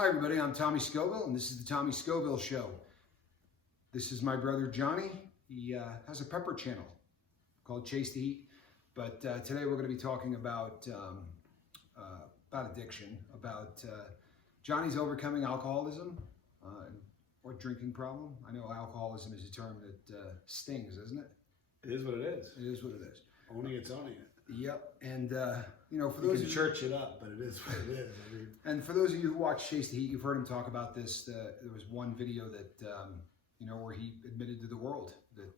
Hi everybody, I'm Tommy Scoville and this is the Tommy Scoville Show. This is my brother Johnny. He has a pepper channel called Chase the Heat. But today we're going to be talking about addiction, about Johnny's overcoming alcoholism or drinking problem. I know alcoholism is a term that stings, isn't it? It is what it is. It is what it is. Owning it's owning it. Yep, and you know, for You those can of church it up, but it is what it is. I mean, and for those of you who watch Chase the Heat, you've heard him talk about this. There was one video that you know, where he admitted to the world that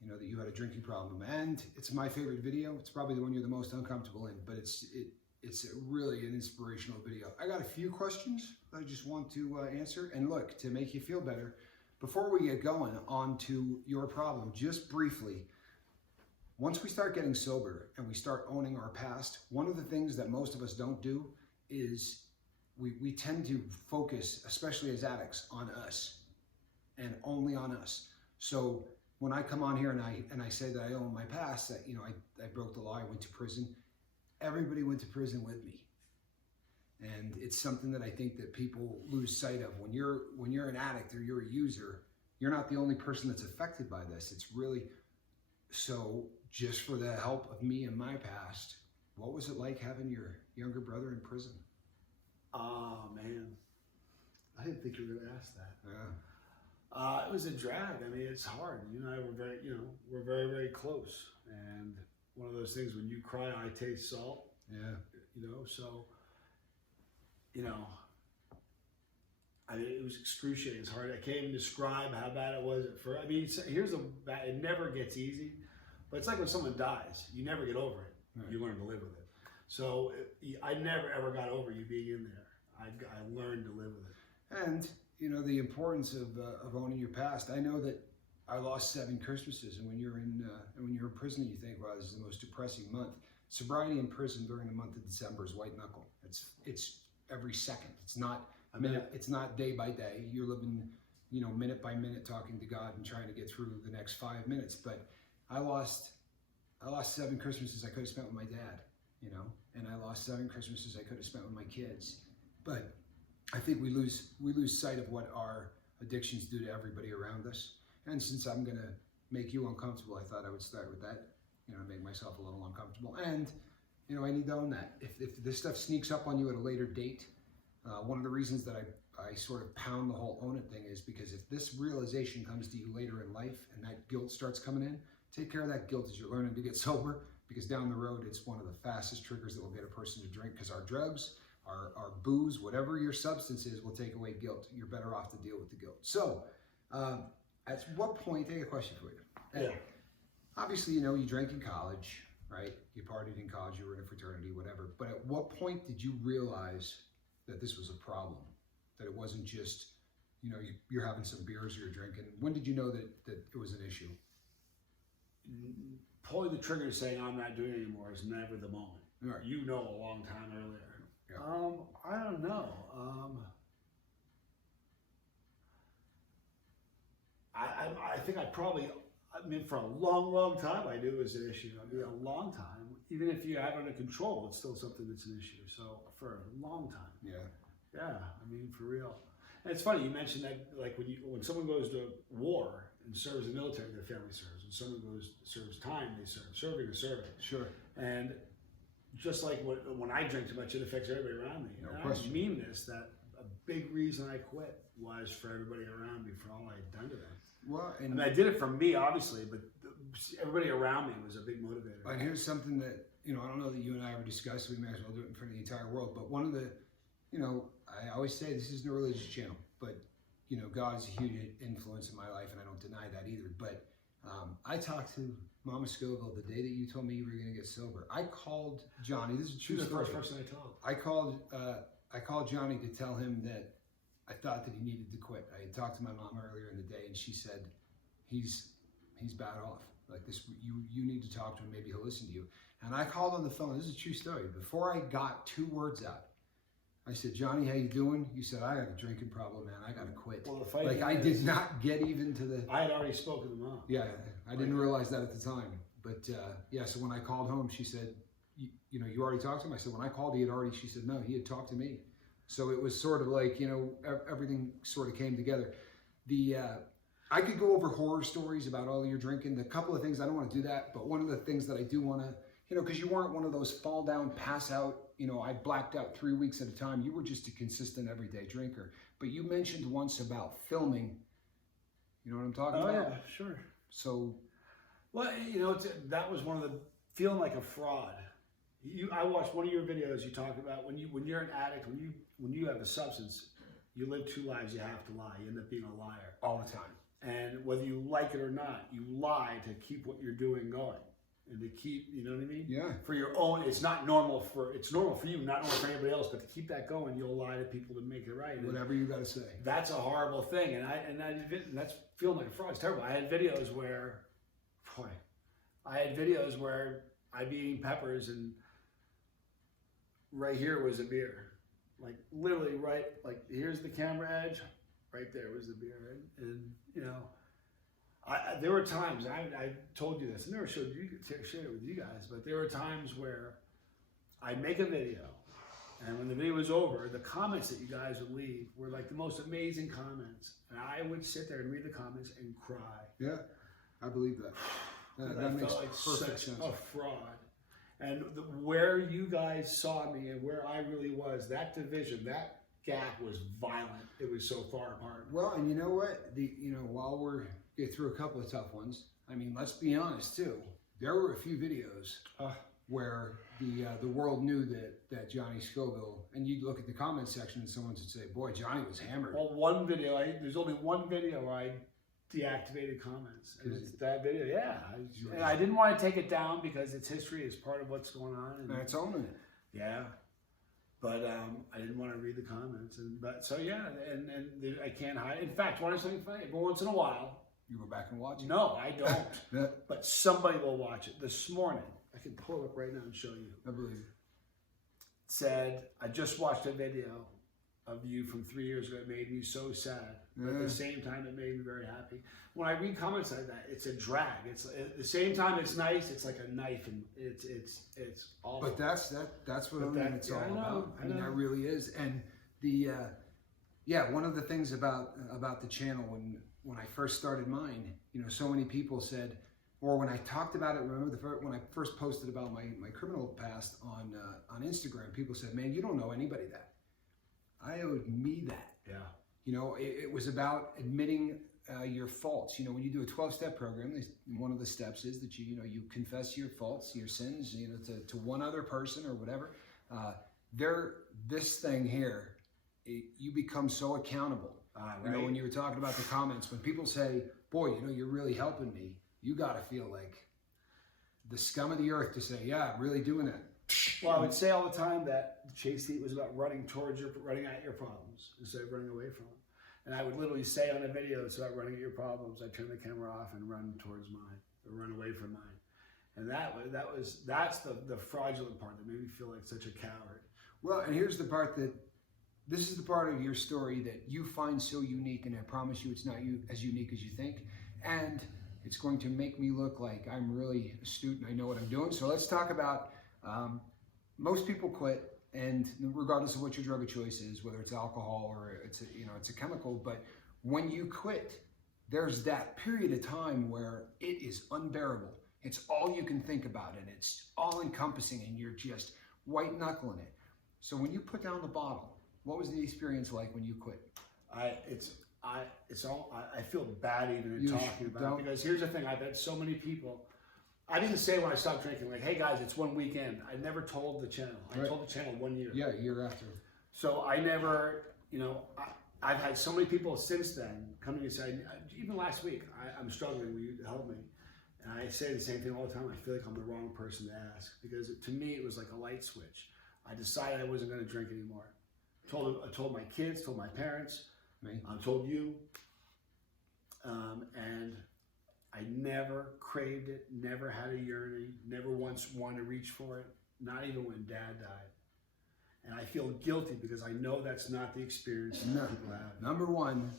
you know, that you had a drinking problem, and it's my favorite video. It's probably the one you're the most uncomfortable in, but it's really an inspirational video. I got a few questions that I just want to answer, and look, to make you feel better, before we get going on to your problem, just briefly. Once we start getting sober and we start owning our past, one of the things that most of us don't do is we tend to focus, especially as addicts, on us and only on us. So when I come on here and I say that I own my past, that, you know, I broke the law, I went to prison, everybody went to prison with me. And it's something that I think that people lose sight of. When you're an addict or you're a user, you're not the only person that's affected by this. It's really, so just for the help of me and my past, what was it like having your younger brother in prison? oh man, I didn't think you were going to ask that. Yeah. It was a drag. I mean, it's hard. You and I were very, we're very, very close. And one of those things, when you cry, I taste salt. Yeah. So, it was excruciating. It's hard. I can't even describe how bad it was at first. I mean, it never gets easy, but it's like when someone dies, you never get over it. Right. You learn to live with it. So I never ever got over you being in there. I learned to live with it. And you know the importance of owning your past. I know that I lost 7 Christmases, and when you're in prison, you think, wow, this is the most depressing month. Sobriety in prison during the month of December is white knuckle. It's every second. It's not minute. It's not day by day. You're living, minute by minute, talking to God and trying to get through the next 5 minutes. But I lost 7 Christmases I could have spent with my dad, and I lost 7 Christmases I could have spent with my kids. But I think we lose sight of what our addictions do to everybody around us. And since I'm gonna make you uncomfortable, I thought I would start with that. Make myself a little uncomfortable. And I need to own that. If this stuff sneaks up on you at a later date, one of the reasons that I sort of pound the whole own it thing is because if this realization comes to you later in life and that guilt starts coming in, take care of that guilt as you're learning to get sober, because down the road, it's one of the fastest triggers that will get a person to drink, because our drugs, our booze, whatever your substance is, will take away guilt. You're better off to deal with the guilt. So, at what point, I got a question for you. Yeah. Obviously, you drank in college, right? You partied in college, you were in a fraternity, whatever. But at what point did you realize that this was a problem? That it wasn't just, you're having some beers or you're drinking. When did you know that it was an issue? Pulling the trigger saying I'm not doing it anymore is never the moment. Right. A long time earlier. Yeah. I don't know. I think for a long, long time I knew it was an issue. A long time. Even if you have it under control, it's still something that's an issue. So for a long time. Yeah, for real. And it's funny, you mentioned that, like when someone goes to war and serves in the military, their family serves. When someone serves time, they serve. Serving is serving. Sure. And just like when I drink too much, it affects everybody around me. No and question. I mean this, that a big reason I quit was for everybody around me, for all I had done to them. Well, and I did it for me, obviously, but everybody around me was a big motivator. And here's something that, I don't know that you and I ever discussed, we may as well do it in front of the entire world, but one of the, I always say this isn't a religious channel, but, God is a huge influence in my life, and I don't deny that either. But I talked to Mama Scoville the day that you told me you were going to get sober. I called Johnny. This is a true story. She was the first person I told. I called Johnny to tell him that I thought that he needed to quit. I had talked to my mom earlier in the day, and she said, he's bad off. Like this, you need to talk to him. Maybe he'll listen to you. And I called on the phone. This is a true story. Before I got 2 words out, I said, Johnny, how you doing? You said, I got a drinking problem, man. I got to quit. Well, the fight I did not get even to the... I had already spoken to Mom. Yeah, I didn't realize that at the time. But so when I called home, she said, you already talked to him? I said, when I called, she said, no, he had talked to me. So it was sort of like, you know, everything sort of came together. I could go over horror stories about all your drinking. The couple of things, I don't want to do that, but one of the things that I do want to, you know, because you weren't one of those fall down, pass out, you know, I blacked out 3 weeks at a time. You were just a consistent everyday drinker. But you mentioned once about filming. You know what I'm talking about? Oh, yeah, sure. So, well, you know, that was one of the, feeling like a fraud. I watched one of your videos. You talk about when you're an addict, when you have a substance, you live two lives. You have to lie. You end up being a liar all the time. And whether you like it or not, you lie to keep what you're doing going and to keep, you know what I mean? Yeah. For your own, it's normal for you, not normal for anybody else. But to keep that going, you'll lie to people to make it right. Whatever you got to say. That's a horrible thing, and that's feeling like a fraud. It's terrible. I had videos where, I'd be eating peppers and right here was a beer. Like literally right, like here's the camera edge, right there was the beer. And you know, there were times, I told you this, I never shared it with you guys, but there were times where I'd make a video, and when the video was over, the comments that you guys would leave were like the most amazing comments. And I would sit there and read the comments and cry. Yeah, I believe that. That makes like perfect sense. A fraud. And where you guys saw me and where I really was, that division, that gap was violent. It was so far apart. Well, and you know what? While we're get through a couple of tough ones, I mean, let's be honest too. There were a few videos where the world knew that Johnny Scoville, and you'd look at the comment section and someone would say, "Boy, Johnny was hammered." Well, one video, there's only one video where I deactivated comments, and it's that video. Yeah, and I didn't want to take it down because its history is part of what's going on, and it's owning it. Yeah, but I didn't want to read the comments, and I can't hide. In fact, want to say something funny? Every once in a while, you go back and watch it. No, I don't. But somebody will watch it. This morning, I can pull it up right now and show you. I believe it. Said, I just watched a video of you from 3 years ago. It made me so sad. But at the same time, it made me very happy. When I read comments like that, it's a drag. It's at the same time it's nice. It's like a knife, and it's awful. But that's what it's all about. I mean, that really is. And one of the things about the channel when I first started mine, you know, so many people said, or when I talked about it, remember when I first posted about my criminal past on Instagram, people said, "Man, you don't know anybody that." I owed me that. Yeah. You know, it was about admitting your faults. You know, when you do a 12-step program, one of the steps is that you confess your faults, your sins, you know, to one other person or whatever. This thing here, you become so accountable. Right. You know, when you were talking about the comments, when people say, "Boy, you know, you're really helping me," you got to feel like the scum of the earth to say, "Yeah, I'm really doing that." Well, I would say all the time that Chase Heat was about running at your problems instead of running away from them. And I would literally say on a video, it's about running at your problems. I turn the camera off and run towards mine, or run away from mine. And that's the fraudulent part that made me feel like such a coward. Well, and here's the part this is the part of your story that you find so unique, and I promise you it's not as unique as you think. And it's going to make me look like I'm really astute and I know what I'm doing. So let's talk about, most people quit, and regardless of what your drug of choice is, whether it's alcohol or it's a chemical, but when you quit, there's that period of time where it is unbearable. It's all you can think about, and it's all encompassing, and you're just white knuckling it. So when you put down the bottle, what was the experience like when you quit? I feel bad even talking about it, because here's the thing: I've had so many people. I didn't say when I stopped drinking, like, "Hey guys, it's one weekend." I never told the channel. I told the channel 1 year. Yeah, a year after. So I never, I've had so many people since then come to me and say, even last week, I'm struggling. Will you help me? And I say the same thing all the time. I feel like I'm the wrong person to ask, because to me it was like a light switch. I decided I wasn't going to drink anymore. I told my kids, told my parents, I told you, and I never craved it, never had a yearning, never once wanted to reach for it, not even when Dad died. And I feel guilty because I know that's not the experience that people have. Number one,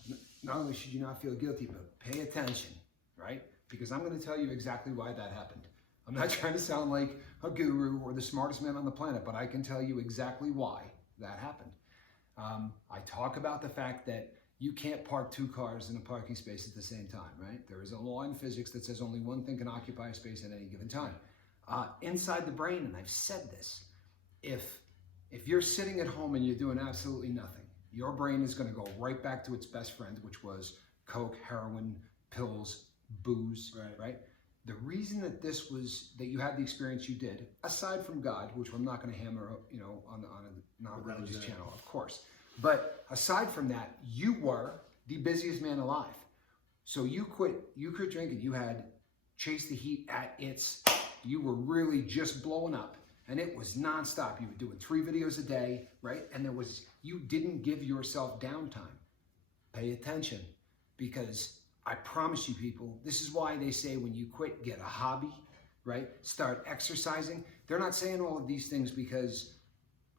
not only should you not feel guilty, but pay attention, right? Because I'm going to tell you exactly why that happened. I'm not trying to sound like a guru or the smartest man on the planet, but I can tell you exactly why that happened. I talk about the fact that you can't park 2 cars in a parking space at the same time, right? There is a law in physics that says only one thing can occupy a space at any given time. Inside the brain, and I've said this, if you're sitting at home and you're doing absolutely nothing, your brain is going to go right back to its best friend, which was coke, heroin, pills, booze, right? The reason that that you had the experience you did, aside from God, which I'm not going to hammer, on a non-religious channel, of course, but aside from that, you were the busiest man alive. So you quit drinking. You had chased the heat you were really just blowing up, and it was nonstop. You were doing 3 videos a day, right? And you didn't give yourself downtime. Pay attention, because I promise you, people, this is why they say when you quit, get a hobby, right? Start exercising. They're not saying all of these things because,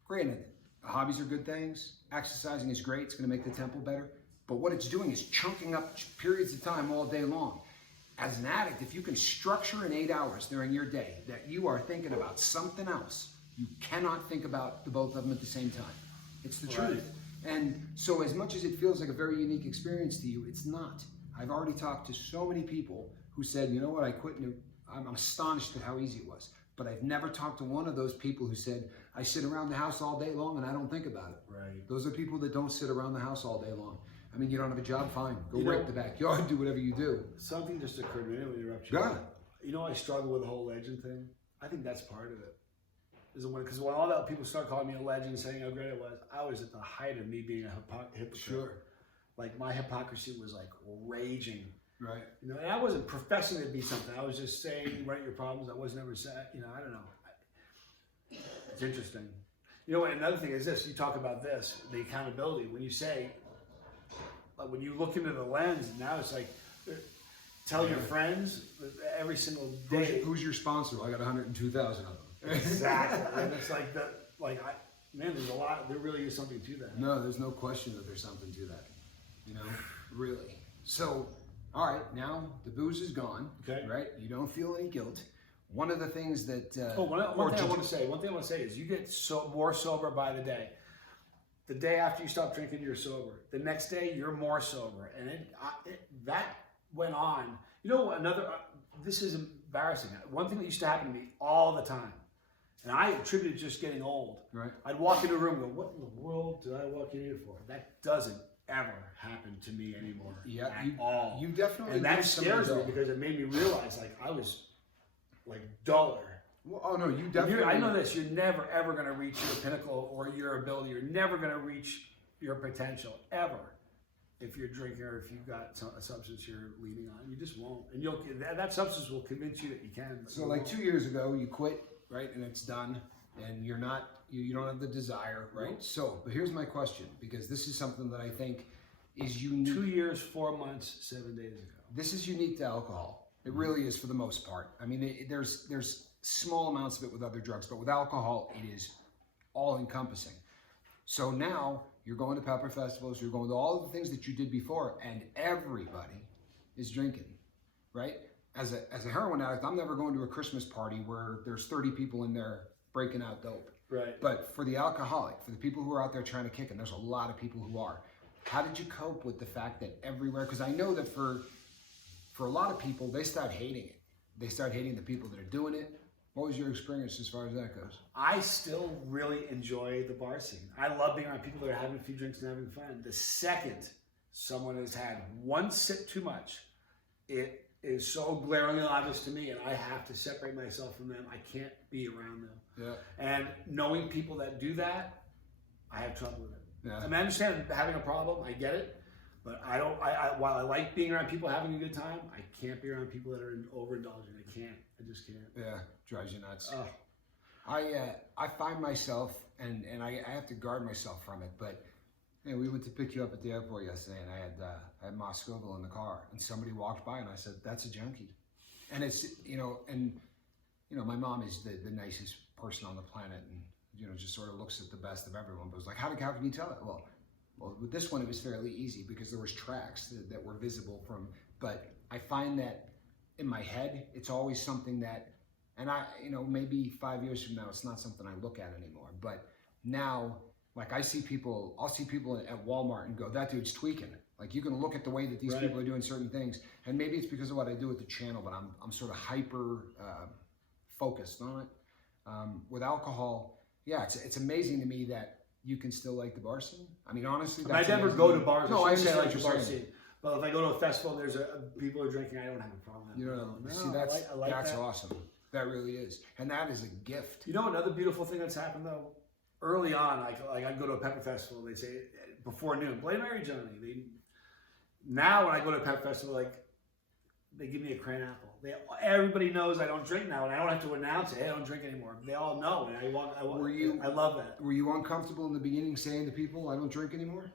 granted, hobbies are good things. Exercising is great. It's going to make the temple better. But what it's doing is chunking up periods of time all day long. As an addict, if you can structure in 8 hours during your day that you are thinking about something else, you cannot think about the both of them at the same time. It's the truth. And so as much as it feels like a very unique experience to you, it's not. I've already talked to so many people who said, you know what, I quit, and I'm astonished at how easy it was. But I've never talked to one of those people who said, I sit around the house all day long and I don't think about it. Right. Those are people that don't sit around the house all day long. I mean, you don't have a job, fine. Go rake the backyard, do whatever you do. Something just occurred to me. I didn't interrupt you. Yeah. You know, I struggle with the whole legend thing. I think that's part of it. Because when all that people start calling me a legend, saying how great it was, I was at the height of me being a hypocrite. Sure. Like my hypocrisy was like raging. Right. You know, and I wasn't professing to be something. I was just saying, write your problems. I was never saying, I don't know. It's interesting. You know, another thing is this. You talk about this, the accountability. When you say, when you look into the lens, now it's like, tell your friends every single day. Who's your sponsor? I got 102,000 of them. Exactly. And it's like man, there's a lot. There really is something to that. No, there's no question that there's something to that. Really. So, all right, now the booze is gone. Okay. Right. You don't feel any guilt. One of the things that one thing I want to say is you get more sober by the day. The day after you stop drinking, you're sober. The next day, you're more sober, and that went on. You know, this is embarrassing. One thing that used to happen to me all the time, and I attribute it to just getting old. Right. I'd walk into a room and go, "What in the world did I walk in here for?" That doesn't ever happen to me anymore. Yeah, at all. You definitely. And that scares me because it made me realize I was duller. Well, oh no, you definitely. I know this. You're never ever going to reach your pinnacle or your ability. You're never going to reach your potential ever if you're drinking or if you've got a substance you're leaning on. You just won't, and that substance will convince you that you can. So, 2 years ago, you quit, right, and it's done, and you don't have the desire, right? Nope. So, but here's my question, because this is something that I think is unique. 2 years, 4 months, 7 days ago. This is unique to alcohol. It really is for the most part. I mean, there's small amounts of it with other drugs, but with alcohol, it is all encompassing. So now you're going to pepper festivals, you're going to all of the things that you did before, and everybody is drinking, right? As a heroin addict, I'm never going to a Christmas party where there's 30 people in there breaking out dope. Right. But for the alcoholic, for the people who are out there trying to kick, and there's a lot of people who are, how did you cope with the fact that everywhere, because I know that for a lot of people, they start hating it. They start hating the people that are doing it. What was your experience as far as that goes? I still really enjoy the bar scene. I love being around people that are having a few drinks and having fun. The second someone has had one sip too much, it is so glaringly obvious to me, and I have to separate myself from them. I can't be around them. Yeah. And knowing people that do that, I have trouble with it. Yeah. I mean, I understand having a problem. I get it. But while I like being around people having a good time, I can't be around people that are overindulging. I just can't. Yeah, drives you nuts. Oh. I find myself, and I have to guard myself from it, but we went to pick you up at the airport yesterday, and I had Ma Scoville in the car, and somebody walked by, and I said, "That's a junkie." And it's, my mom is the nicest person on the planet, and, just sort of looks at the best of everyone, but it was like, how can you tell it? Well, with this one, it was fairly easy because there was tracks that were visible from, but I find that in my head, it's always something that, and maybe 5 years from now, it's not something I look at anymore, but now Like I'll see people at Walmart and go, that dude's tweaking. Like you can look at the way that these people are doing certain things, and maybe it's because of what I do with the channel, but I'm sort of hyper focused on it. With alcohol, yeah, it's amazing to me that you can still like the bar scene. I mean, honestly, I never go to bars. No, I say understand like the bar scene. But if I go to a festival, and there's people are drinking, I don't have a problem. You know, no, see, that's I like that's that. awesome. That really is, and that is a gift. You know, another beautiful thing that's happened though. Early on, like I'd go to a pepper festival. They say before noon, Bloody Mary, Johnny. Now when I go to a pep festival, like they give me a cran apple. Everybody knows I don't drink now, and I don't have to announce it. Hey, I don't drink anymore. They all know, and I love that. Were you uncomfortable in the beginning saying to people, "I don't drink anymore"?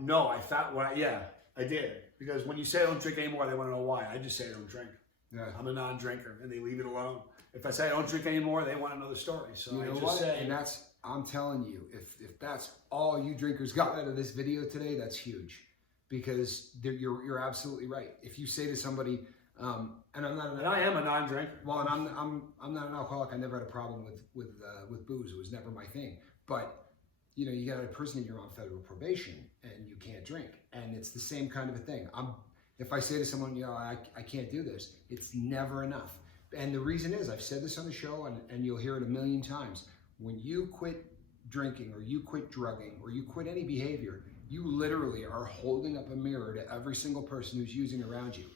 No, I thought. I did, because when you say I don't drink anymore, they want to know why. I just say I don't drink. Yeah. I'm a non-drinker, and they leave it alone. If I say I don't drink anymore, they want to know the story. So you know I just say, and I'm telling you, if that's all you drinkers got out of this video today, that's huge. Because you're absolutely right. If you say to somebody, and I am a non-drinker. Well, and I'm not an alcoholic. I never had a problem with booze. It was never my thing. But you know, you got a person and you're on federal probation and you can't drink, and it's the same kind of a thing. If I say to someone, you know, I can't do this, it's never enough. And the reason is, I've said this on the show, and you'll hear it a million times. When you quit drinking, or you quit drugging, or you quit any behavior, you literally are holding up a mirror to every single person who's using around you.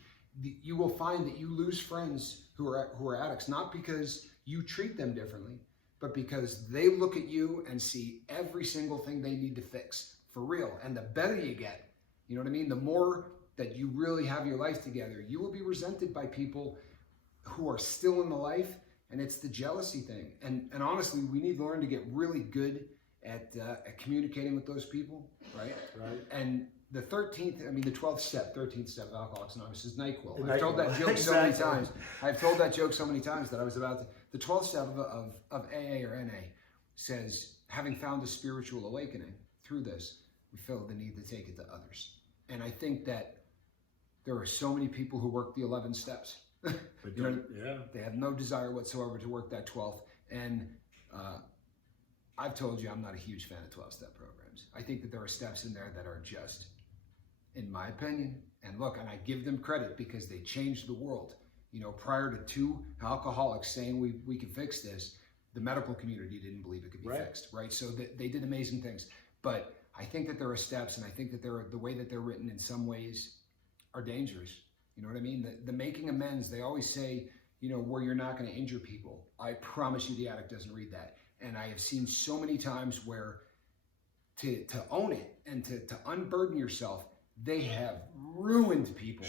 You will find that you lose friends who are addicts, not because you treat them differently, but because they look at you and see every single thing they need to fix, for real. And the better you get, you know what I mean? The more that you really have your life together, you will be resented by people who are still in the life, and it's the jealousy thing. And honestly, we need to learn to get really good at communicating with those people, right? Right. And the 12th step of Alcoholics Anonymous is NyQuil. I've told that joke so many times. I've told that joke so many times that I was about to. The 12th step of AA or NA says, having found a spiritual awakening through this, we feel the need to take it to others. And I think that there are so many people who work the 11 steps. You know, they have no desire whatsoever to work that 12th. And I've told you I'm not a huge fan of 12-step programs. I think that there are steps in there that are just, in my opinion, and look, and I give them credit because they changed the world. You know, prior to 2 alcoholics saying we can fix this, the medical community didn't believe it could be fixed, right? So they did amazing things. But I think that there are steps, and I think that the way that they're written in some ways are dangerous. You know what I mean? The making amends, they always say, you know, where you're not going to injure people. I promise you the addict doesn't read that. And I have seen so many times where to own it and to unburden yourself, they have ruined people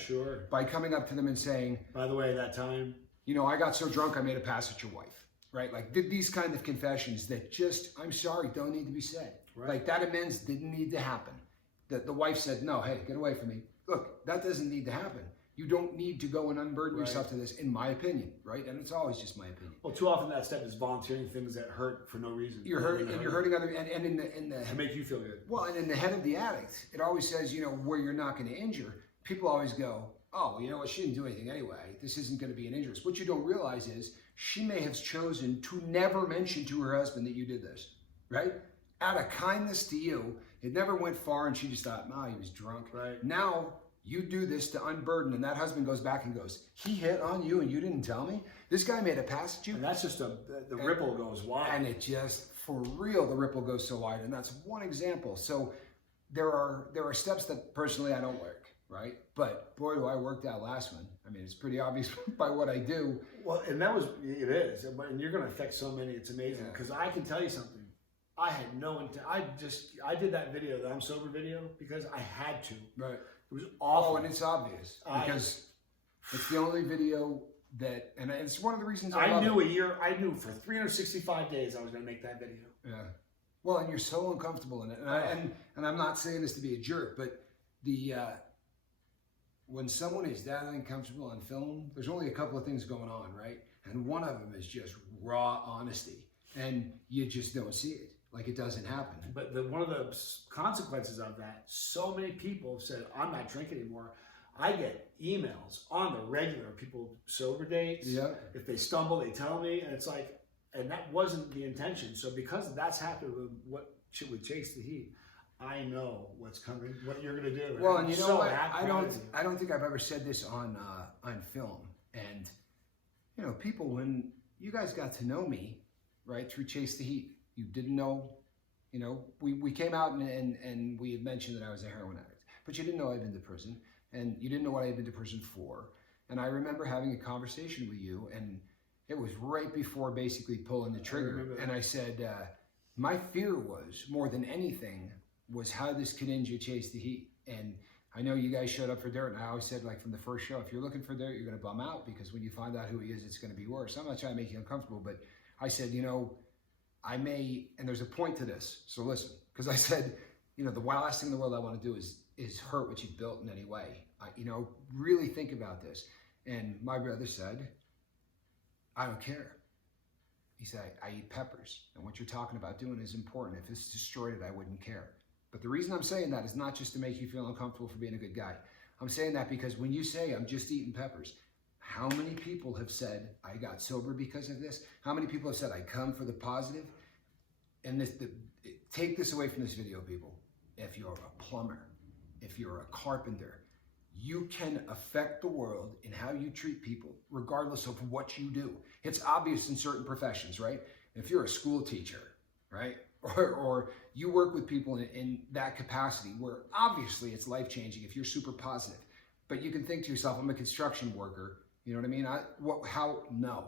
by coming up to them and saying, by the way, that time, you know, I got so drunk I made a pass at your wife, right? Like did these kind of confessions that just, I'm sorry, don't need to be said. Right. Like that amends didn't need to happen. The wife said, no, hey, get away from me. Look, that doesn't need to happen. You don't need to go and unburden yourself to this, in my opinion, right? And it's always just my opinion. Well, too often that step is volunteering things that hurt for no reason. You're hurting, and you're hurting other, and in the to make you feel good. Well, and in the head of the addict, it always says, you know, where you're not going to injure. People always go, oh, you know what? She didn't do anything anyway. This isn't going to be an injury. What you don't realize is she may have chosen to never mention to her husband that you did this, right? Out of kindness to you, it never went far, and she just thought, nah, he was drunk. Right. Now you do this to unburden, and that husband goes back and goes, he hit on you and you didn't tell me? This guy made a pass at you? And that's just the ripple goes wide. And it just, for real, the ripple goes so wide. And that's one example. So there are steps that personally I don't work, right? But boy, do I work that last one. I mean, it's pretty obvious by what I do. Well, and it is. And you're going to affect so many. It's amazing. Because I can tell you something. I had no intent. I did that video, the I'm Sober video, because I had to. Right. It was awful. Oh, and it's obvious because it's the only video that, and it's one of the reasons I knew I knew for 365 days I was going to make that video. Yeah. Well, and you're so uncomfortable in it. And I'm not saying this to be a jerk, but when someone is that uncomfortable on film, there's only a couple of things going on, right? And one of them is just raw honesty. And you just don't see it. Like it doesn't happen. But one of the consequences of that, so many people have said, I'm not drinking anymore. I get emails on the regular, people sober dates. Yeah. If they stumble, they tell me. And it's like, and that wasn't the intention. So because that's happened with what we chase the heat. I know what's coming, what you're going to do. Well, and you know what? I don't think I've ever said this on film. And you know, people, when you guys got to know me, right, through Chase the Heat, you didn't know. You know, we came out and we had mentioned that I was a heroin addict, but you didn't know I'd been to prison, and you didn't know what I had been to prison for. And I remember having a conversation with you, and it was right before basically pulling the trigger. And I said, my fear was, more than anything, was how this could injure Chase the Heat. And I know you guys showed up for dirt, and I always said, like from the first show, if you're looking for dirt, you're going to bum out, because when you find out who he is, it's going to be worse. I'm not trying to make you uncomfortable, but I said, you know, I may, and there's a point to this, so listen, because I said, you know, the last thing in the world I want to do is hurt what you've built in any way. You know, really think about this. And my brother said, I don't care. He said, I eat peppers, and what you're talking about doing is important. If it's destroyed it, I wouldn't care. But the reason I'm saying that is not just to make you feel uncomfortable for being a good guy. I'm saying that because when you say I'm just eating peppers, how many people have said I got sober because of this? How many people have said I come for the positive? And take this away from this video, people. If you're a plumber, if you're a carpenter, you can affect the world in how you treat people, regardless of what you do. It's obvious in certain professions, right? If you're a school teacher, right? Or you work with people in that capacity where obviously it's life-changing if you're super positive. But you can think to yourself, I'm a construction worker. You know what I mean? No.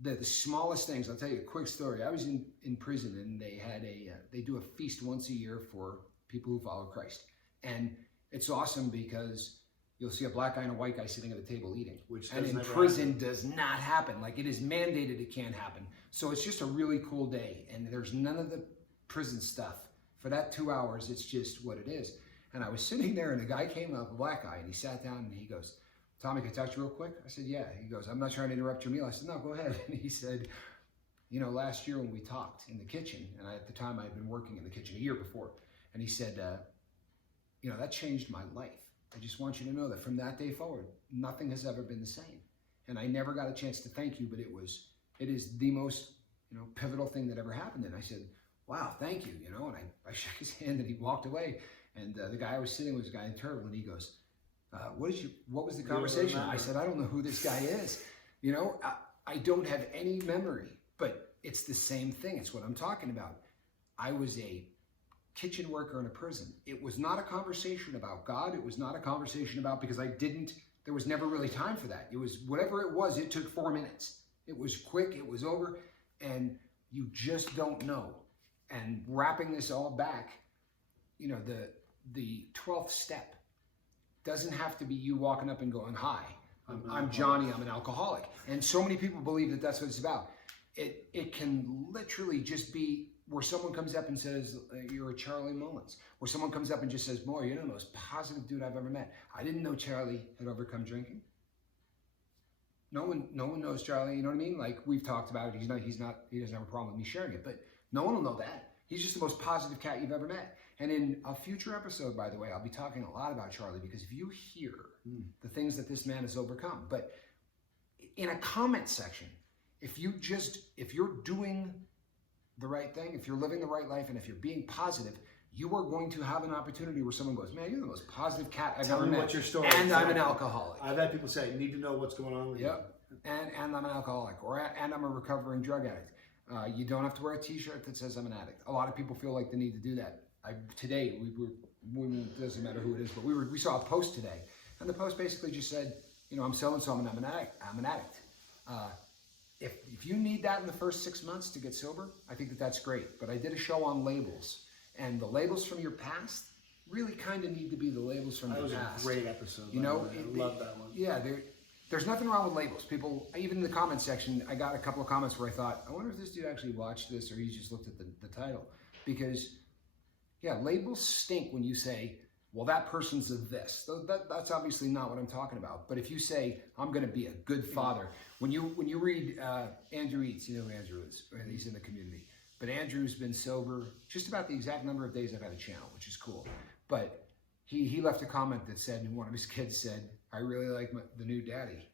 The smallest things, I'll tell you a quick story. I was in prison, and they do a feast once a year for people who follow Christ. And it's awesome because you'll see a black guy and a white guy sitting at a table eating. And in prison does not happen. Like, it is mandated it can't happen. So it's just a really cool day. And there's none of the prison stuff. For that 2 hours, it's just what it is. And I was sitting there, and a guy came up, a black guy, and he sat down and he goes, Tommy, can I talk to you real quick? I said, yeah. He goes, I'm not trying to interrupt your meal. I said, no, go ahead. And he said, you know, last year when we talked in the kitchen, and at the time I had been working in the kitchen a year before, and he said, you know, that changed my life. I just want you to know that from that day forward, nothing has ever been the same. And I never got a chance to thank you, but it is the most, you know, pivotal thing that ever happened. And I said, wow, thank you, you know, and I shook his hand, and he walked away. And the guy I was sitting with was a guy in turtle, and he goes, what was the conversation? I said, I don't know who this guy is. You know, I don't have any memory, but it's the same thing. It's what I'm talking about. I was a kitchen worker in a prison. It was not a conversation about God. It was not a conversation about, because there was never really time for that. It was whatever it was, it took 4 minutes. It was quick, it was over, and you just don't know. And wrapping this all back, you know, the 12th step doesn't have to be you walking up and going, hi, I'm Johnny, I'm an alcoholic. And so many people believe that that's what it's about. It can literally just be where someone comes up and says, you're a Charlie Mullins. Where someone comes up and just says, boy, you're the most positive dude I've ever met. I didn't know Charlie had overcome drinking. No one knows Charlie, you know what I mean? Like, we've talked about it, he doesn't have a problem with me sharing it, but no one will know that. He's just the most positive cat you've ever met. And in a future episode, by the way, I'll be talking a lot about Charlie, because if you hear the things that this man has overcome, but in a comment section, if you're doing the right thing, if you're living the right life, and if you're being positive, you are going to have an opportunity where someone goes, man, you're the most positive cat I've ever met. What's your story? And I'm an alcoholic. I've had people say, need to know what's going on with you. Yep. And I'm an alcoholic, and I'm a recovering drug addict. You don't have to wear a t-shirt that says I'm an addict. A lot of people feel like they need to do that. Today, it doesn't matter who it is, but we saw a post today, and the post basically just said, you know, I'm so-and-so, I'm an addict. If you need that in the first 6 months to get sober, I think that's great. But I did a show on labels, and the labels from your past really kind of need to be the labels from your past. That was a great episode. You know, I love that one. Yeah, there's nothing wrong with labels. People, even in the comment section, I got a couple of comments where I thought, I wonder if this dude actually watched this, or he just looked at the title. Because, yeah, labels stink when you say, well, that person's a this. That's obviously not what I'm talking about. But if you say, I'm going to be a good father, when you read Andrew Eats, you know who Andrew is, and he's in the community. But Andrew's been sober just about the exact number of days I've had a channel, which is cool. But he left a comment that said, and one of his kids said, I really like the new daddy.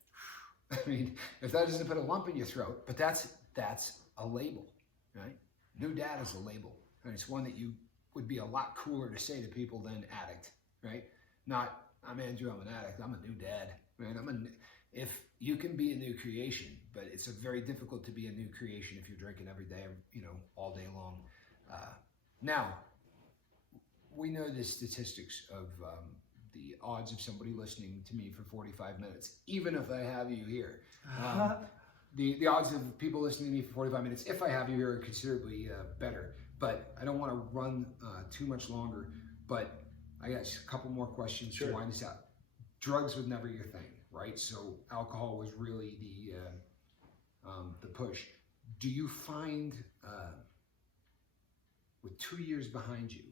I mean, if that doesn't put a lump in your throat, but that's a label, right? New dad is a label. and it's one that you would be a lot cooler to say to people than addict, right? Not, I'm Andrew, I'm an addict, I'm a new dad, right? If you can be a new creation, but it's very difficult to be a new creation if you're drinking every day, all day long. Now, we know the statistics of the odds of somebody listening to me for 45 minutes, even if I have you here. The odds of people listening to me for 45 minutes, if I have you here, are considerably better. But I don't want to run too much longer. But I got a couple more questions to wind this out. Drugs was never your thing, right? So alcohol was really the push. Do you find, with 2 years behind you,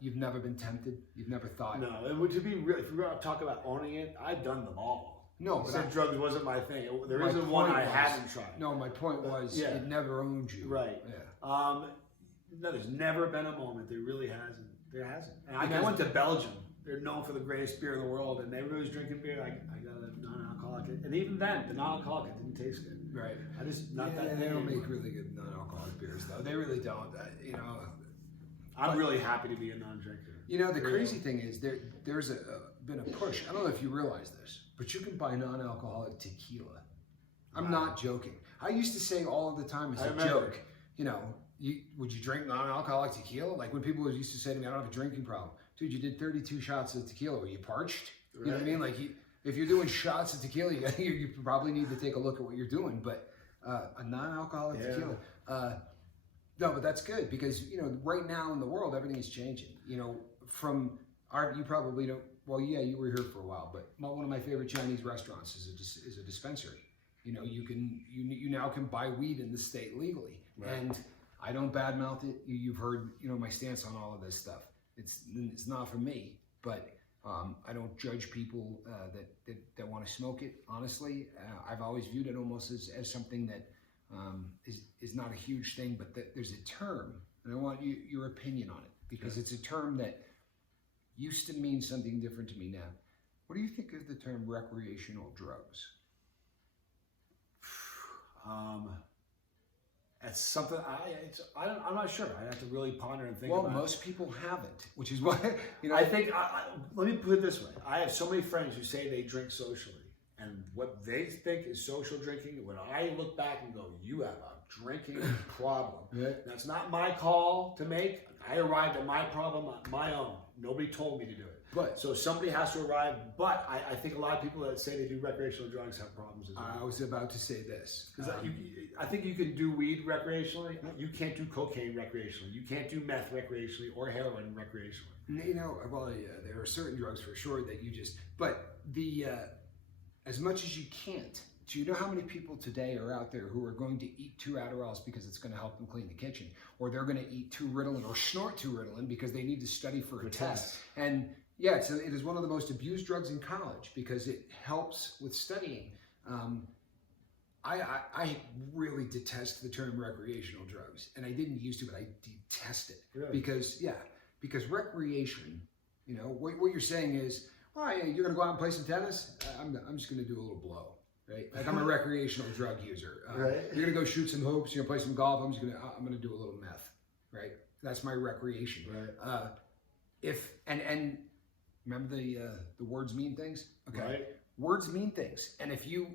you've never been tempted? You've never thought? No, and to be real, if we're going to talk about owning it, I've done them all. No, but drugs wasn't my thing. There isn't one I haven't tried. No, my point was it never owned you. Right. Yeah. No, there's never been a moment. There really hasn't. There hasn't. And I went to Belgium. They're known for the greatest beer in the world, and everybody was drinking beer. I got a non-alcoholic, and even then, the non-alcoholic it didn't taste good. Right. I just not that. They don't make really good non-alcoholic beers, though. They really don't. I'm really happy to be a non-drinker. The crazy thing is there's been a push. I don't know if you realize this, but you can buy non-alcoholic tequila. I'm not joking. I used to say all of the time as a joke, would you drink non-alcoholic tequila? Like when people used to say to me, I don't have a drinking problem. Dude, you did 32 shots of tequila. Were you parched? You know what I mean? Like if you're doing shots of tequila, you probably need to take a look at what you're doing. But a non-alcoholic tequila, no, but that's good because, right now in the world, everything is changing. You probably don't, well, yeah, you were here for a while, but one of my favorite Chinese restaurants is a dispensary. You now can buy weed in the state legally. Right. And I don't badmouth it. You've heard, my stance on all of this stuff. It's not for me, but I don't judge people that want to smoke it. Honestly, I've always viewed it almost as something that is not a huge thing, but there's a term, and I want your opinion on it because it's a term that used to mean something different to me now. What do you think of the term recreational drugs? That's something I'm not sure. I have to really ponder and think about it. Well, most people haven't, which is why, I think, let me put it this way. I have so many friends who say they drink socially. And what they think is social drinking, when I look back and go, you have a drinking problem. That's not my call to make. I arrived at my problem on my own. Nobody told me to do it. So somebody has to arrive. But I think a lot of people that say they do recreational drugs have problems as well. I was about to say this. Because I think you can do weed recreationally. You can't do cocaine recreationally. You can't do meth recreationally or heroin recreationally. There are certain drugs for sure that but as much as you can't. Do you know how many people today are out there who are going to eat 2 Adderalls because it's going to help them clean the kitchen, or they're going to eat 2 Ritalin or snort 2 Ritalin because they need to study for a test? And it is one of the most abused drugs in college because it helps with studying. I really detest the term recreational drugs, and I didn't used to, but I detest it. Really? Because recreation, what you're saying is, you're going to go out and play some tennis? I'm just going to do a little blow, right? Like I'm a recreational drug user. You're going to go shoot some hoops, you're going to play some golf, I'm going to do a little meth, right? That's my recreation. Right. And remember the words mean things? Okay. Right. Words mean things. And if you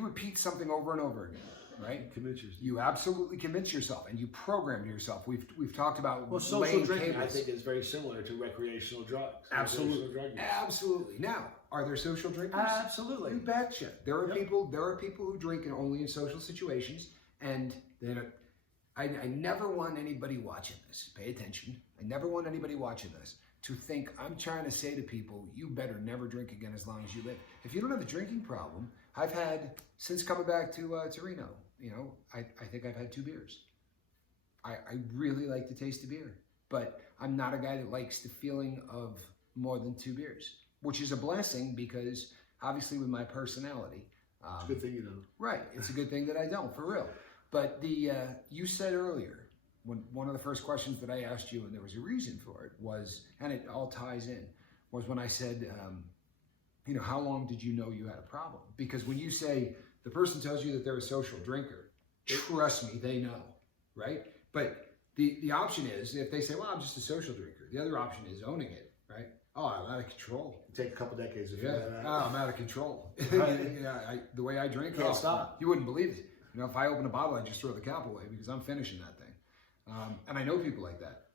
repeat something over and over again, right? You absolutely convince yourself, and you program yourself. We've talked about social drinking. I think is very similar to recreational drugs. Absolutely. Now, are there social drinkers? Absolutely. You betcha. There are people who drink only in social situations, and I never want anybody watching this. Pay attention. I never want anybody watching this to think I'm trying to say to people, you better never drink again as long as you live. If you don't have a drinking problem, I've had, since coming back to Reno, I think I've had 2 beers. I really like the taste of beer, but I'm not a guy that likes the feeling of more than 2 beers, which is a blessing because obviously with my personality. It's a good thing you don't. Right. It's a good thing that I don't, for real. But you said earlier, one of the first questions that I asked you, and there was a reason for it, was, and it all ties in, was when I said, how long did you know you had a problem? Because when you say the person tells you that they're a social drinker, trust me, they know, right? But The option is, if they say, well, I'm just a social drinker, the other option is owning it, right? Oh, I'm out of control. Take a couple decades to Yeah. figure that Oh, out. I'm out of control. Right. Yeah, the way I drink, Can't stop. You wouldn't believe it. You know, if I open a bottle, I just throw the cap away because I'm finishing that thing. And I know people like that.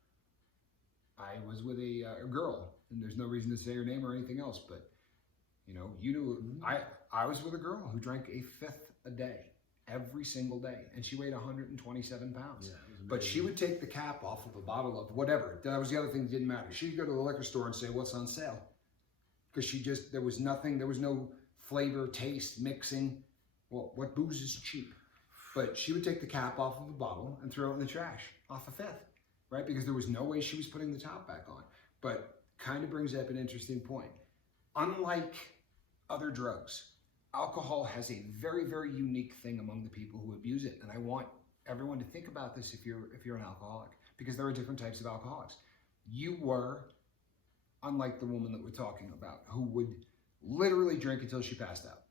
I was with a girl, and there's no reason to say her name or anything else, but you know, I was with a girl who drank a fifth a day, every single day, and she weighed 127 pounds. Yeah, but she would take the cap off of a bottle of whatever. That was the other thing that didn't matter. She'd go to the liquor store and say, what's on sale? Because there was nothing, there was no flavor, taste, mixing. Well, what booze is cheap? But she would take the cap off of a bottle and throw it in the trash off a fifth, right? Because there was no way she was putting the top back on. But kind of brings up an interesting point. Unlike other drugs, alcohol has a very, very unique thing among the people who abuse it. And I want everyone to think about this if you're an alcoholic, because there are different types of alcoholics. You were, unlike the woman that we're talking about, who would literally drink until she passed out,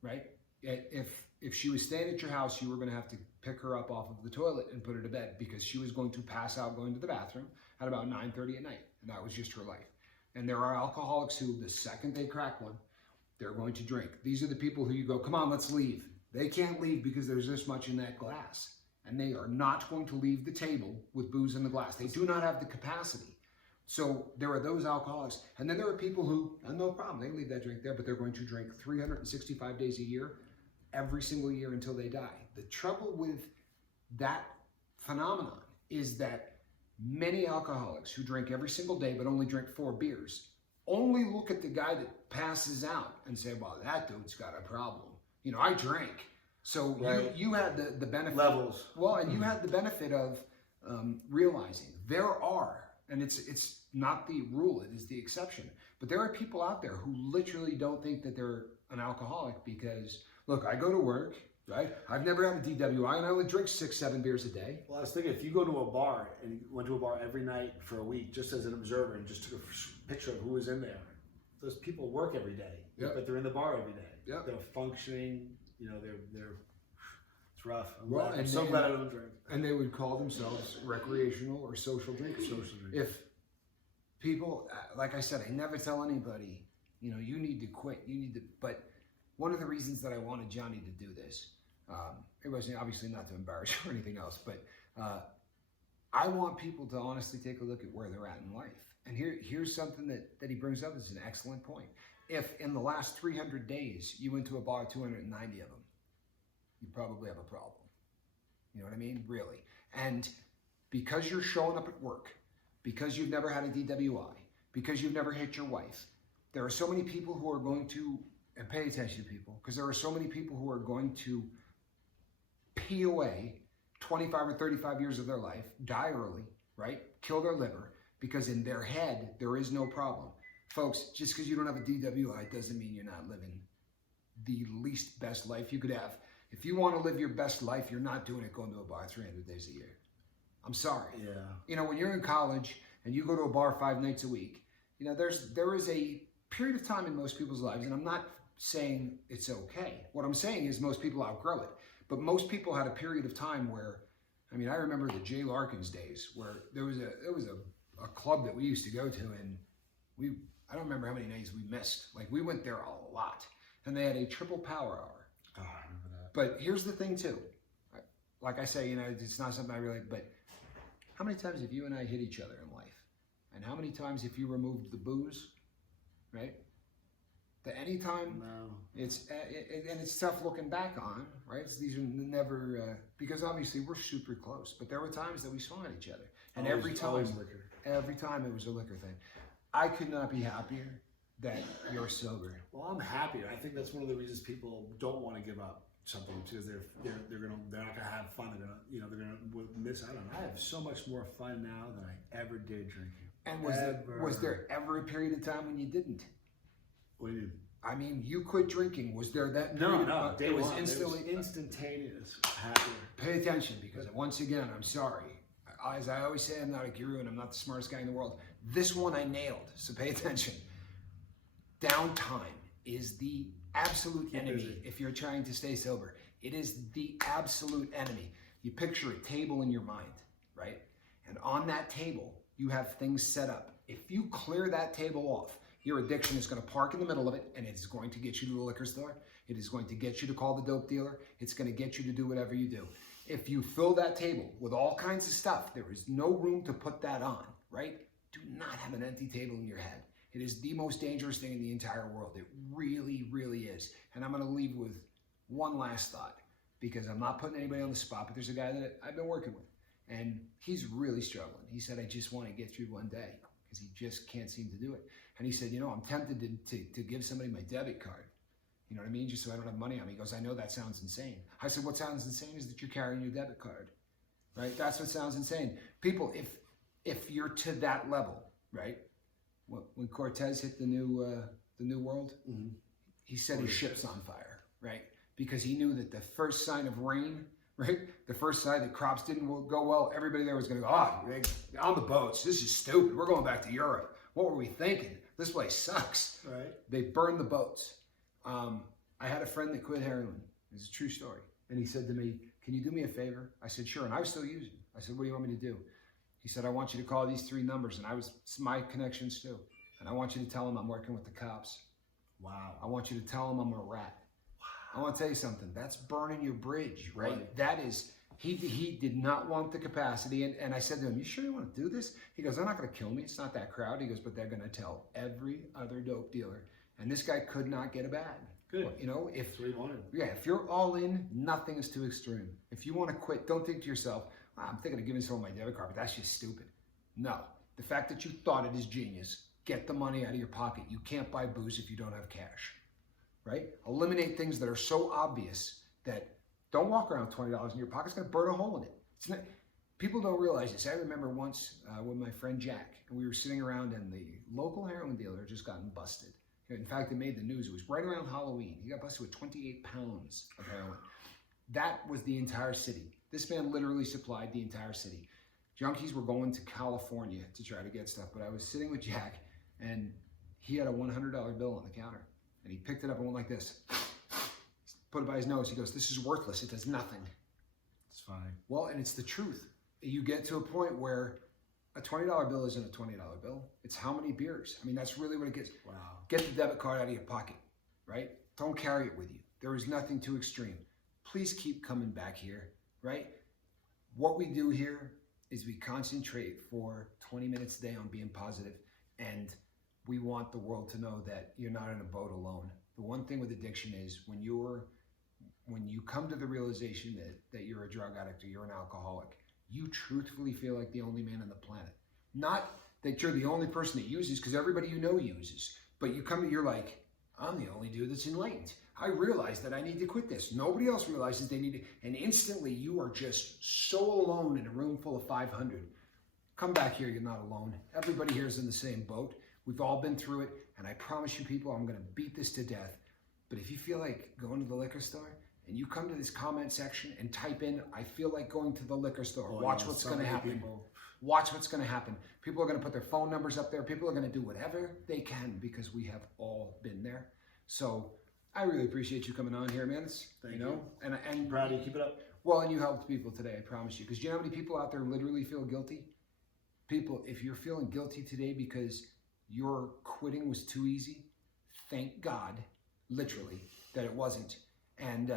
right? If she was staying at your house, you were going to have to pick her up off of the toilet and put her to bed because she was going to pass out going to the bathroom at about 9:30 at night. And that was just her life. And there are alcoholics who, the second they crack one, they're going to drink. These are the people who you go, come on, let's leave. They can't leave because there's this much in that glass. And they are not going to leave the table with booze in the glass. They do not have the capacity. So there are those alcoholics. And then there are people who, no problem, they leave that drink there, but they're going to drink 365 days a year, every single year until they die. The trouble with that phenomenon is that many alcoholics who drink every single day but only drink 4 beers only look at the guy that passes out and say, well, that dude's got a problem. You know, I drank. So right. you had the benefit. Levels. Well, and you had the benefit of realizing there are, and it's not the rule, it is the exception, but there are people out there who literally don't think that they're an alcoholic because, look, I go to work, right? I've never had a DWI and I would drink 6-7 beers a day. Well, I was thinking if you go to a bar and went to a bar every night for a week just as an observer and just took a picture of who was in there, those people work every day, yep. but they're in the bar every day. Yep. They're functioning, you know, they're it's rough. I'm so glad I don't drink. And they would call themselves recreational or social drinkers. If people, like I said, I never tell anybody, you know, you need to quit, but one of the reasons that I wanted Johnny to do this, it wasn't obviously not to embarrass you or anything else, but I want people to honestly take a look at where they're at in life. And here's something that he brings up that's an excellent point. If in the last 300 days you went to a bar 290 of them, you probably have a problem. You know what I mean? Really. And because you're showing up at work, because you've never had a DWI, because you've never hit your wife, there are so many people who are going to, and pay attention to people, because there are so many people who are going to pee away 25 or 35 years of their life, die early, right? Kill their liver, because in their head, there is no problem. Folks, just because you don't have a DWI doesn't mean you're not living the least best life you could have. If you want to live your best life, you're not doing it going to a bar 300 days a year. I'm sorry. Yeah. You know, when you're in college and you go to a bar 5 nights a week, you know, there is a period of time in most people's lives, and I'm not saying it's okay. What I'm saying is most people outgrow it. But most people had a period of time where, I mean, I remember the Jay Larkins days where there was a club that we used to go to, and I don't remember how many nights we missed. Like, we went there a lot. And they had a triple power hour. Oh, I remember that. But here's the thing, too. Like I say, you know, it's not something I really, but how many times have you and I hit each other in life? And how many times have you removed the booze, right? That anytime, no. And it's tough looking back on, right? These are never, because obviously we're super close, but there were times that we swung at each other. And every time it was a liquor thing. I could not be happier that you're sober. Well, I'm happy. I think that's one of the reasons people don't want to give up something, because they're not gonna have fun. They're gonna miss out on it. I have so much more fun now than I ever did drinking. And was there ever a period of time when you didn't? What do you mean? I mean, you quit drinking. Was there that period? No. It was instantaneous. Happier. Pay attention, because once again, I'm sorry. As I always say, I'm not a guru and I'm not the smartest guy in the world. This one I nailed, so pay attention. Downtime is the absolute enemy if you're trying to stay sober. It is the absolute enemy. You picture a table in your mind, right? And on that table, you have things set up. If you clear that table off, your addiction is going to park in the middle of it, and it's going to get you to the liquor store. It is going to get you to call the dope dealer. It's going to get you to do whatever you do. If you fill that table with all kinds of stuff, there is no room to put that on, right? Do not have an empty table in your head. It is the most dangerous thing in the entire world. It really, really is. And I'm going to leave with one last thought, because I'm not putting anybody on the spot, but there's a guy that I've been working with, and he's really struggling. He said, I just want to get through one day, because he just can't seem to do it. And he said, you know, I'm tempted to give somebody my debit card. You know what I mean? Just so I don't have money on me. He goes, I know that sounds insane. I said, what sounds insane is that you're carrying your debit card, right? That's what sounds insane. People, if you're to that level, right? When Cortez hit the new world, he set his ships on fire, right? Because he knew that the first sign of rain, right? The first sign that crops didn't go well, everybody there was going to go, on the boats. This is stupid. We're going back to Europe. What were we thinking? This place sucks. Right. They burned the boats. I had a friend that quit heroin. It's a true story. And he said to me, can you do me a favor? I said, sure. And I was still using. I said, what do you want me to do? He said, I want you to call these 3 numbers. And it's my connections too. And I want you to tell them I'm working with the cops. Wow. I want you to tell them I'm a rat. Wow. I want to tell you something. That's burning your bridge, right? That is, he did not want the capacity. And I said to him, you sure you want to do this? He goes, they're not going to kill me. It's not that crowd. He goes, but they're going to tell every other dope dealer. And this guy could not get a bag. Good. Well, you know, if if you're all in, nothing is too extreme. If you want to quit, don't think to yourself, I'm thinking of giving someone my debit card, but that's just stupid. No. The fact that you thought it is genius. Get the money out of your pocket. You can't buy booze if you don't have cash, right? Eliminate things that are so obvious that don't walk around with $20 in your pocket. It's going to burn a hole in it. It's not, people don't realize this. I remember once with my friend Jack, and we were sitting around, and the local heroin dealer had just gotten busted. In fact, it made the news. It was right around Halloween. He got busted with 28 pounds of heroin. That was the entire city. This man literally supplied the entire city. Junkies were going to California to try to get stuff, but I was sitting with Jack, and he had a $100 bill on the counter, and he picked it up and went like this, put it by his nose. He goes, this is worthless. It does nothing. It's fine. Well, and it's the truth. You get to a point where a $20 bill isn't a $20 bill. It's how many beers. I mean, that's really what it gets. Wow. Get the debit card out of your pocket, right? Don't carry it with you. There is nothing too extreme. Please keep coming back here, right? What we do here is we concentrate for 20 minutes a day on being positive, and we want the world to know that you're not in a boat alone. The one thing with addiction is when you come to the realization that you're a drug addict or you're an alcoholic, you truthfully feel like the only man on the planet. Not that you're the only person that uses, because everybody you know uses, but you're like, I'm the only dude that's enlightened. I realize that I need to quit this. Nobody else realizes they need to, and instantly you are just so alone in a room full of 500. Come back here, you're not alone. Everybody here is in the same boat. We've all been through it, and I promise you people, I'm gonna beat this to death. But if you feel like going to the liquor store, and you come to this comment section and type in, I feel like going to the liquor store. Watch what's going to happen. Watch what's going to happen. People are going to put their phone numbers up there. People are going to do whatever they can because we have all been there. So I really appreciate you coming on here, man. Thank you. And proud of you. Keep it up. Well, and you helped people today, I promise you. Because you know how many people out there literally feel guilty? People, if you're feeling guilty today because your quitting was too easy, thank God, literally, that it wasn't. And,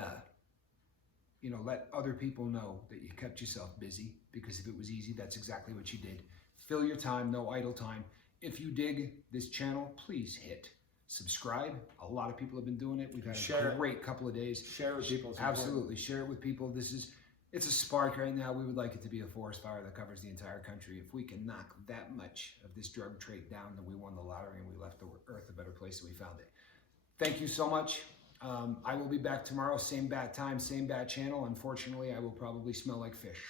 let other people know that you kept yourself busy, because if it was easy, that's exactly what you did. Fill your time, no idle time. If you dig this channel, please hit subscribe. A lot of people have been doing it. We've had a great couple of days. Share it with people. Absolutely. Share it with people. It's a spark right now. We would like it to be a forest fire that covers the entire country. If we can knock that much of this drug trade down, then we won the lottery and we left the earth a better place than we found it. Thank you so much. I will be back tomorrow, same bat time, same bat channel. Unfortunately, I will probably smell like fish.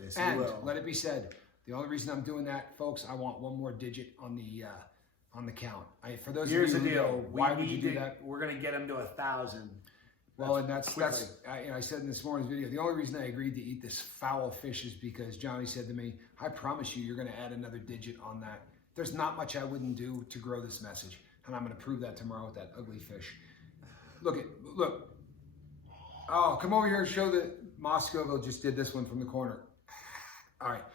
Yes, and you will. Let it be said, the only reason I'm doing that, folks, I want one more digit on the count. For those Here's of the you who deal. know, why would you do that? We're going to get them to 1,000. Well, and that's I said in this morning's video, the only reason I agreed to eat this foul fish is because Johnny said to me, I promise you, you're going to add another digit on that. There's not much I wouldn't do to grow this message. And I'm going to prove that tomorrow with that ugly fish. Look. Oh, come over here and show that Scoville just did this one from the corner. All right.